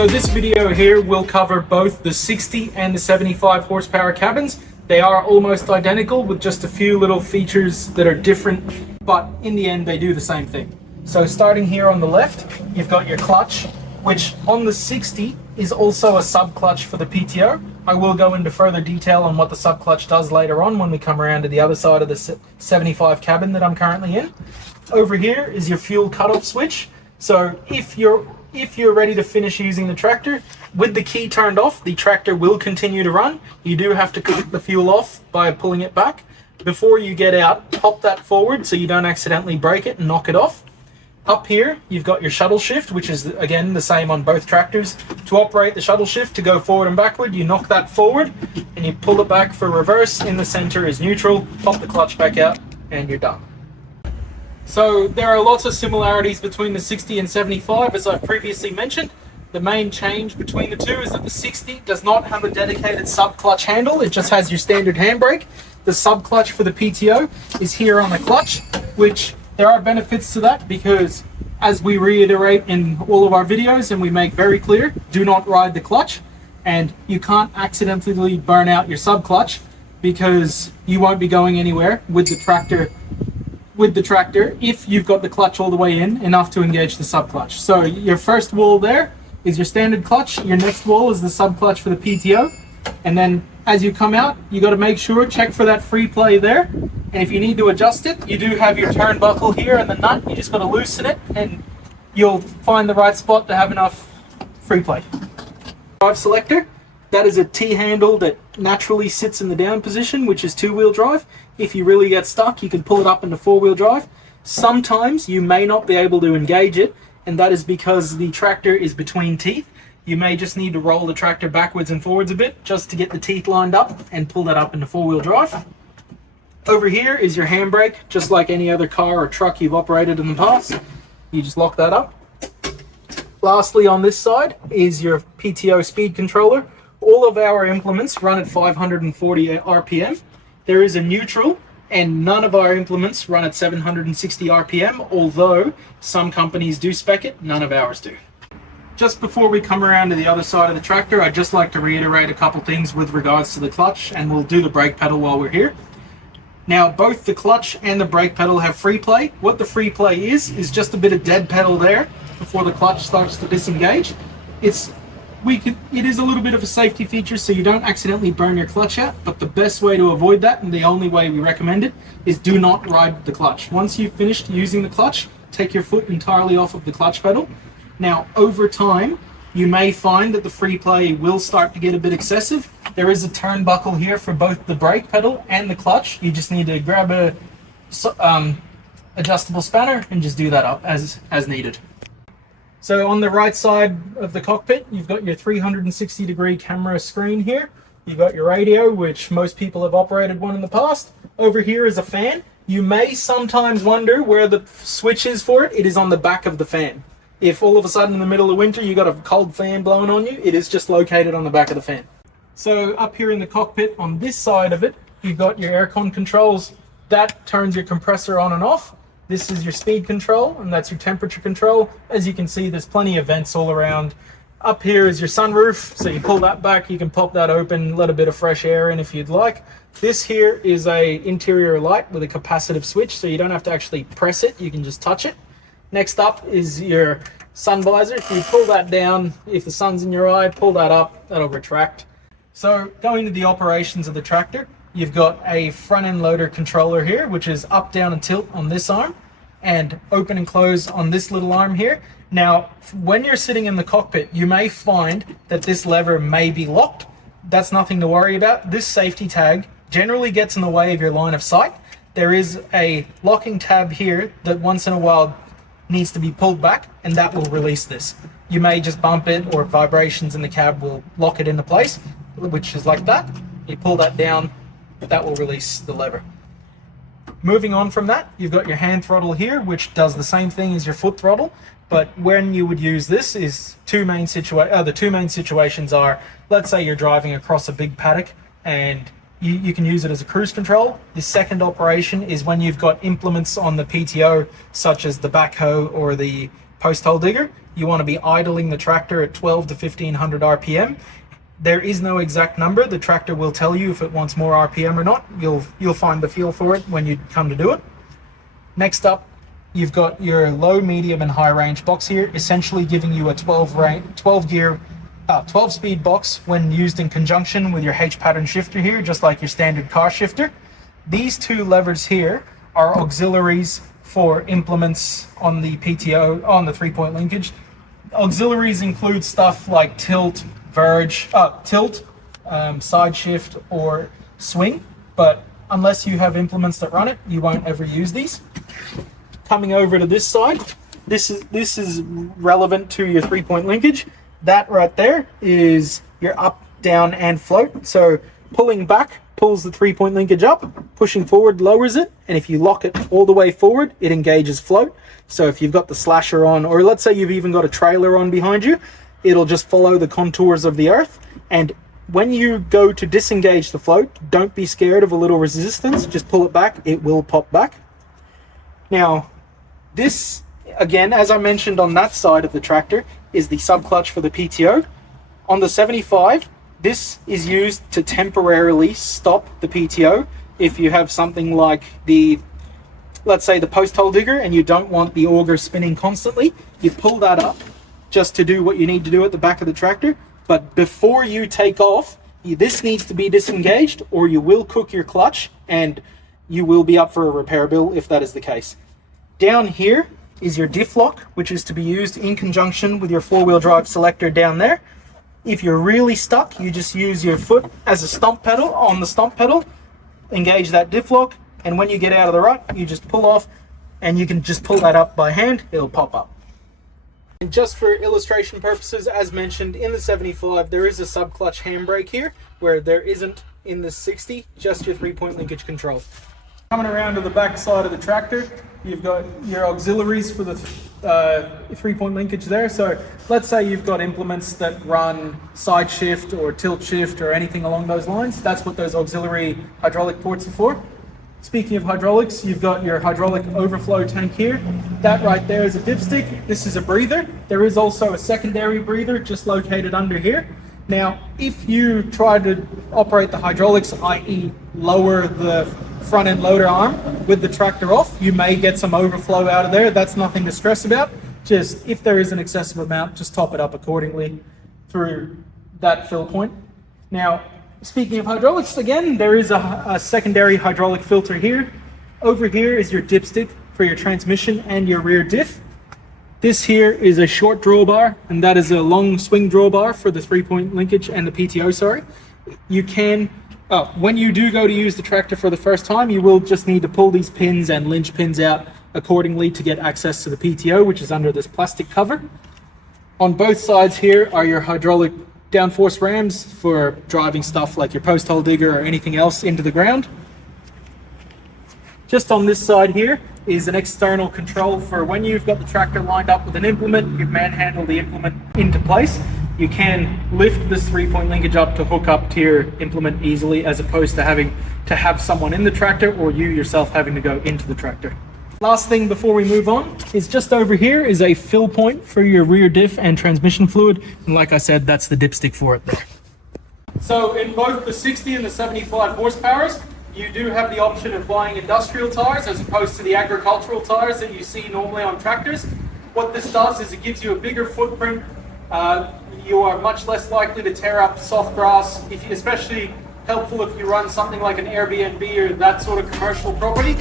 So this video here will cover both the 60 and the 75 horsepower cabins. They are almost identical with just a few little features that are different, but in the end they do the same thing. So starting here on the left, you've got your clutch, which on the 60 is also a sub clutch for the PTO. I will go into further detail on what the sub clutch does later on when we come around to the other side of the 75 cabin that I'm currently in. Over here is your fuel cutoff switch. So if you're ready to finish using the tractor, with the key turned off, the tractor will continue to run. You do have to cut the fuel off by pulling it back. Before you get out, pop that forward so you don't accidentally break it and knock it off. Up here, you've got your shuttle shift, which is again the same on both tractors. To operate the shuttle shift, to go forward and backward, you knock that forward and you pull it back for reverse. In the center is neutral, pop the clutch back out and you're done. So there are lots of similarities between the 60 and 75, as I've previously mentioned. The main change between the two is that the 60 does not have a dedicated sub-clutch handle, it just has your standard handbrake. The sub-clutch for the PTO is here on the clutch, which there are benefits to that because, as we reiterate in all of our videos and we make very clear, do not ride the clutch, and you can't accidentally burn out your sub-clutch because you won't be going anywhere with the tractor if you've got the clutch all the way in enough to engage the sub clutch. So your first wall there is your standard clutch, your next wall is the sub clutch for the PTO, and then as you come out you got to make sure, check for that free play there, and if you need to adjust it, you do have your turnbuckle here and the nut, you just got to loosen it and you'll find the right spot to have enough free play. Drive selector, that is a T-handle that naturally sits in the down position, which is two-wheel drive. If you really get stuck, you can pull it up into four-wheel drive. Sometimes you may not be able to engage it, and that is because the tractor is between teeth. You may just need to roll the tractor backwards and forwards a bit just to get the teeth lined up and pull that up into four-wheel drive. Over here is your handbrake, just like any other car or truck you've operated in the past. You just lock that up. Lastly, on this side is your PTO speed controller. All of our implements run at 540 RPM. There is a neutral, and none of our implements run at 760 RPM, although some companies do spec it, none of ours do. Just before we come around to the other side of the tractor, I'd just like to reiterate a couple things with regards to the clutch, and we'll do the brake pedal while we're here. Now, both the clutch and the brake pedal have free play. What the free play is just a bit of dead pedal there before the clutch starts to disengage. It is a little bit of a safety feature so you don't accidentally burn your clutch out, but the best way to avoid that, and the only way we recommend it, is do not ride the clutch. Once you've finished using the clutch, take your foot entirely off of the clutch pedal. Now, over time, you may find that the free play will start to get a bit excessive. There is a turnbuckle here for both the brake pedal and the clutch. You just need to grab a adjustable spanner and just do that up as needed. So on the right side of the cockpit, you've got your 360-degree camera screen here. You've got your radio, which most people have operated one in the past. Over here is a fan. You may sometimes wonder where the switch is for it. It is on the back of the fan. If all of a sudden in the middle of winter you got a cold fan blowing on you, it is just located on the back of the fan. So up here in the cockpit on this side of it, you've got your aircon controls. That turns your compressor on and off. This is your speed control, and that's your temperature control. As you can see, there's plenty of vents all around. Up here is your sunroof, so you pull that back, you can pop that open, let a bit of fresh air in if you'd like. This here is a interior light with a capacitive switch, so you don't have to actually press it, you can just touch it. Next up is your sun visor. If you pull that down, if the sun's in your eye, pull that up, that'll retract. So going to the operations of the tractor, you've got a front end loader controller here, which is up, down, and tilt on this arm, and open and close on this little arm here. Now, when you're sitting in the cockpit, you may find that this lever may be locked. That's nothing to worry about. This safety tag generally gets in the way of your line of sight. There is a locking tab here that once in a while needs to be pulled back, and that will release this. You may just bump it, or vibrations in the cab will lock it into place, which is like that. You pull that down, that will release the lever. Moving on from that, you've got your hand throttle here, which does the same thing as your foot throttle, but when you would use this is the two main situations are, let's say you're driving across a big paddock and you can use it as a cruise control. The second operation is when you've got implements on the PTO, such as the backhoe or the post hole digger, you want to be idling the tractor at 12 to 1500 RPM. There is no exact number. The tractor will tell you if it wants more RPM or not. You'll find the feel for it when you come to do it. Next up, you've got your low, medium, and high range box here, essentially giving you a 12 speed box when used in conjunction with your H pattern shifter here, just like your standard car shifter. These two levers here are auxiliaries for implements on the PTO, on the 3-point linkage. Auxiliaries include stuff like tilt, verge, side shift, or swing, but unless you have implements that run it, you won't ever use these. Coming over to this side, this is relevant to your 3-point linkage. That right there is your up, down, and float. So pulling back pulls the 3-point linkage up, pushing forward lowers it, and if you lock it all the way forward, it engages float. So if you've got the slasher on, or let's say you've even got a trailer on behind you, it'll just follow the contours of the earth. And when you go to disengage the float, don't be scared of a little resistance, just pull it back, it will pop back. Now, this, again, as I mentioned on that side of the tractor, is the sub-clutch for the PTO. On the 75, this is used to temporarily stop the PTO. If you have something like let's say the post hole digger, and you don't want the auger spinning constantly, you pull that up just to do what you need to do at the back of the tractor. But before you take off, this needs to be disengaged, or you will cook your clutch and you will be up for a repair bill if that is the case. Down here is your diff lock, which is to be used in conjunction with your 4-wheel drive selector down there. If you're really stuck, you just use your foot as a stomp pedal on the stomp pedal, engage that diff lock, and when you get out of the rut, you just pull off, and you can just pull that up by hand, it'll pop up. And just for illustration purposes, as mentioned, in the 75, there is a sub-clutch handbrake here, where there isn't in the 60, just your 3-point linkage control. Coming around to the back side of the tractor, you've got your auxiliaries for the 3-point linkage there. So let's say you've got implements that run side shift or tilt shift or anything along those lines. That's what those auxiliary hydraulic ports are for. Speaking of hydraulics, you've got your hydraulic overflow tank here. That right there is a dipstick. This is a breather. There is also a secondary breather just located under here. Now, if you try to operate the hydraulics, i.e. lower the front end loader arm with the tractor off, you may get some overflow out of there. That's nothing to stress about. Just if there is an excessive amount, just top it up accordingly through that fill point. Now, speaking of hydraulics, again, there is a secondary hydraulic filter here. Over here is your dipstick for your transmission and your rear diff. This here is a short drawbar, and that is a long swing drawbar for the 3-point linkage and the PTO, sorry. You can, when you do go to use the tractor for the first time, you will just need to pull these pins and linch pins out accordingly to get access to the PTO, which is under this plastic cover. On both sides here are your hydraulic downforce rams for driving stuff like your post hole digger or anything else into the ground. Just on this side here is an external control for when you've got the tractor lined up with an implement, you manhandle the implement into place. You can lift this 3-point linkage up to hook up to your implement easily, as opposed to having to have someone in the tractor or you yourself having to go into the tractor. Last thing before we move on is just over here is a fill point for your rear diff and transmission fluid. And like I said, that's the dipstick for it there. So in both the 60 and the 75 horsepowers, you do have the option of buying industrial tires as opposed to the agricultural tires that you see normally on tractors. What this does is it gives you a bigger footprint. You are much less likely to tear up soft grass, especially helpful if you run something like an Airbnb or that sort of commercial property.